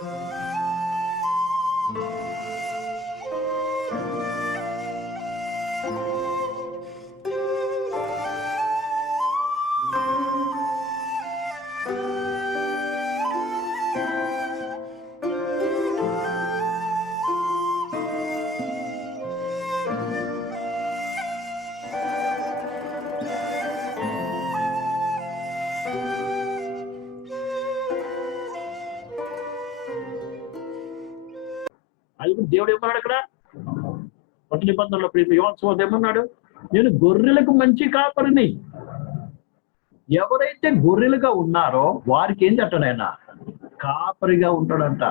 అది దేవుడు ఏమన్నాడు అక్కడ కొత్త నిబంధనలో యోహాను ఏమన్నాడు? నేను గొర్రెలకు మంచి కాపరిని. ఎవరైతే గొర్రెలుగా ఉన్నారో వారికి ఏం చెప్తాడు? కాపరిగా ఉంటాడంట.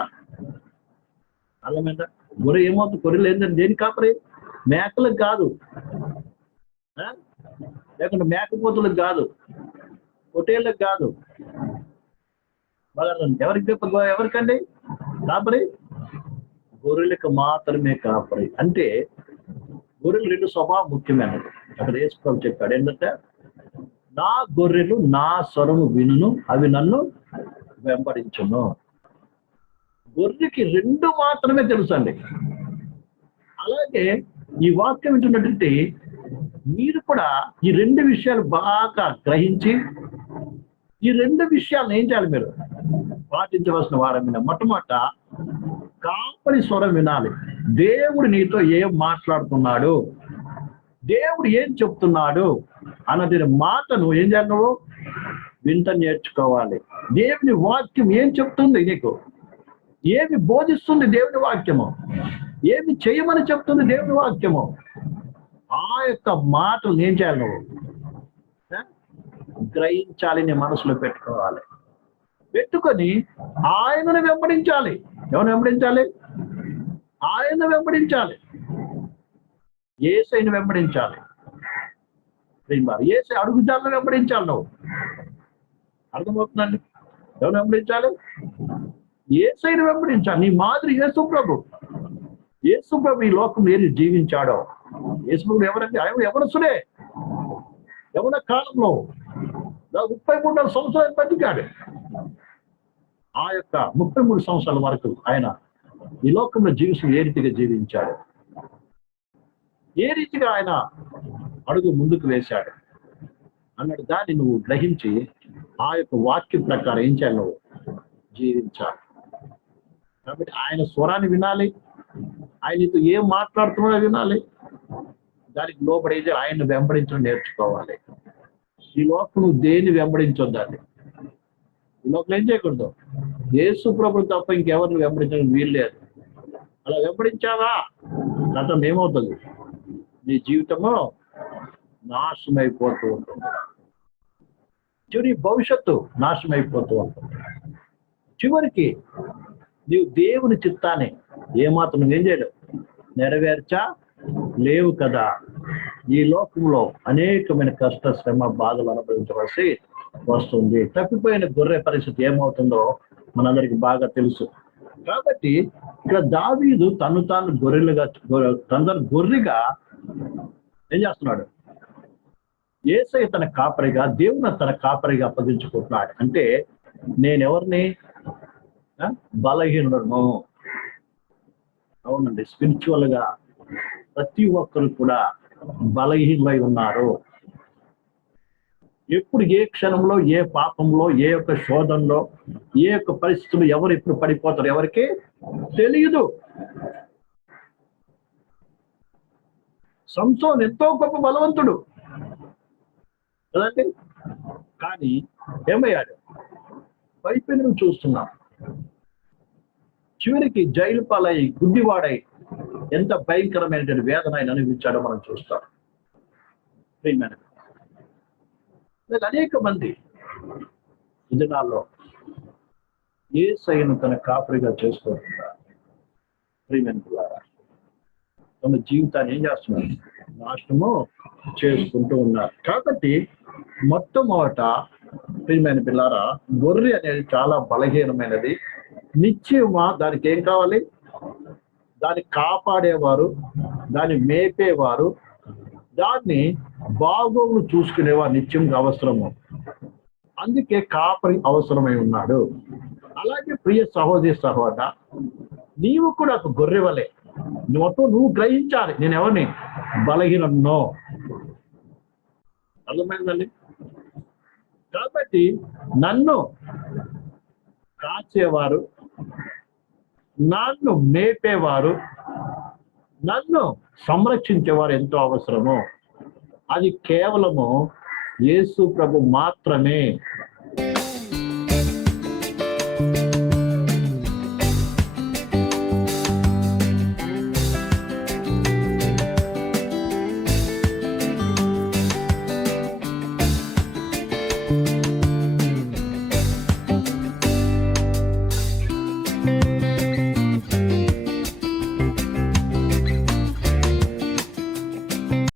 అర్థమైందా? గొర్రె ఏమవుతుంది? గొర్రెలు ఏంటంటే దేని కాపరి? మేకలకు కాదు, లేకుంటే మేకపోతులకు కాదు, పొట్టేళ్ళకు కాదు. ఎవరికండి కాపరి? గొర్రెలకు మాత్రమే కాపరి. అంటే గొర్రెలు రెండు స్వభావం ముఖ్యమైనది. అక్కడ యేసుప్రభువు చెప్పాడు ఏంటంటే, నా గొర్రెలు నా స్వరము వినును, అవి నన్ను వెంబడించును. గొర్రెకి రెండు మాత్రమే తెలుసు అండి. అలాగే ఈ వాక్యం వింటున్నటువంటి మీరు కూడా ఈ రెండు విషయాలు బాగా గ్రహించి ఈ రెండు విషయాలను ఏం చేయాలి? మీరు పాటించవలసిన వారమైన మొట్టమొదట కాపరి స్వరం వినాలి. దేవుడు నీతో ఏం మాట్లాడుతున్నాడు, దేవుడు ఏం చెప్తున్నాడు అన్నది మాటను ఏం చేయాలి? నువ్వు వింట నేర్చుకోవాలి. దేవుని వాక్యం ఏం చెప్తుంది నీకు, ఏమి బోధిస్తుంది దేవుని వాక్యము, ఏమి చేయమని చెప్తుంది దేవుని వాక్యము, ఆ యొక్క మాటలు ఏం చేయాలి? నువ్వు గ్రహించాలి, నీ మనసులో పెట్టుకోవాలి. పెట్టుకొని ఆయనను వెంబడించాలి. ఎవరిని వెంబడించాలి? ఆయన వెంబడించాలి. యేసయ్యను వెంబడించాలి. యేసయ్య అడుగుజాలను వెంబడించాలి. నువ్వు అర్థమవుతుందండి? ఎవరు వెంబడించాలి? యేసయ్యను వెంబడించాలి. నీ మాదిరి యేసుప్రభు. యేసుప్రభు ఈ లోకం ఏది జీవించాడో, యేసుప్రభు ఎవరంటే ఆయన ఎవరసుడే. యవన కాలంలో 33 సంవత్సరాలు బతికాడు. ఆ యొక్క 33 సంవత్సరాల వరకు ఆయన ఈ లోకంలో జీవితం ఏ రీతిగా జీవించాడు, ఏ రీతిగా ఆయన అడుగు ముందుకు వేశాడు అన్నట్టు దాన్ని నువ్వు గ్రహించి ఆ యొక్క వాక్యం ప్రకారం ఏం చేయాలి? నువ్వు జీవించాలి. కాబట్టి ఆయన స్వరాన్ని వినాలి, ఆయనతో ఏం మాట్లాడుతున్నాడో వినాలి, దానికి లోబడి ఆయన్ని వెంబడించడం నేర్చుకోవాలి. ఈ లోకం నువ్వు దేన్ని వెంబడించొద్దండి. ఈ లోకం ఏం చేయకూడదు? యేసు ప్రభువు తప్ప ఇంకెవరిని వెంబడించడం వీలు లేదు. అలా వెంబడించావా గతం ఏమవుతుంది? నీ జీవితము నాశనం అయిపోతూ ఉంటుంది. చివరి భవిష్యత్తు నాశనం అయిపోతూ ఉంటుంది. చివరికి నీవు దేవుని చిత్తాన్ని ఏమాత్రం నువ్వేం చేయలేవు, నెరవేర్చా లేవు కదా. ఈ లోకంలో అనేకమైన కష్ట శ్రమ బాధలు అనుభవించవలసి వస్తుంది. తప్పిపోయిన గొర్రె పరిస్థితి ఏమవుతుందో మనందరికి బాగా తెలుసు. కాబట్టి ఇక్కడ దావీదు తను తాను గొర్రెగా ఏం చేస్తున్నాడు? యేసయ్య తన కాపరిగా, దేవుని తన కాపరిగా అప్పగించుకుంటున్నాడు. అంటే నేనెవరిని? బలహీనుడను. అవునండి, స్పిరిచువల్ గా ప్రతి ఒక్కరు కూడా బలహీనులై ఉన్నారు. ఎప్పుడు ఏ క్షణంలో, ఏ పాపంలో, ఏ యొక్క శోధనలో, ఏ యొక్క పరిస్థితులు ఎవరు ఎప్పుడు పడిపోతారు ఎవరికి తెలియదు. సంసోను ఎంతో గొప్ప బలవంతుడు కదండి, కానీ ఏమయ్యాడు? వైపు చూస్తున్నాం. చివరికి జైలు పాలై గుడ్డివాడై ఎంత భయంకరమైన వేదన ఆయన అనుభవించాడో మనం చూస్తాం. అనేక మంది ఈ దినాల్లో యేసయ్యను తన కాపరిగా చేసుకుంటున్నారు. ప్రియమైన పిల్లారా, తమ జీవితాన్ని ఏం చేస్తున్నారు? నాశనము చేసుకుంటూ ఉన్నారు. కాబట్టి మొట్టమొదట ప్రియమైన పిల్లారా, గొర్రె అనేది చాలా బలహీనమైనది. నిత్యమా దానికి ఏం కావాలి? దాన్ని కాపాడేవారు, దాన్ని మేపేవారు, దాన్ని బాగోగులు చూసుకునేవారు నిత్యం అవసరము. అందుకే కాపరి అవసరమై ఉన్నాడు. అలాగే ప్రియ సహోదరి సహోదర, నీవు కూడా ఒక గొర్రె వలె నువ్వు గ్రహించాలి, నేను ఎవరిని? బలహీనో. అర్థమైందండి? కాబట్టి నన్ను కాచేవారు, నన్ను మేపేవారు, నన్ను సంరక్షించేవారు ఎంతో అవసరము. అది కేవలము యేసు ప్రభు మాత్రమే.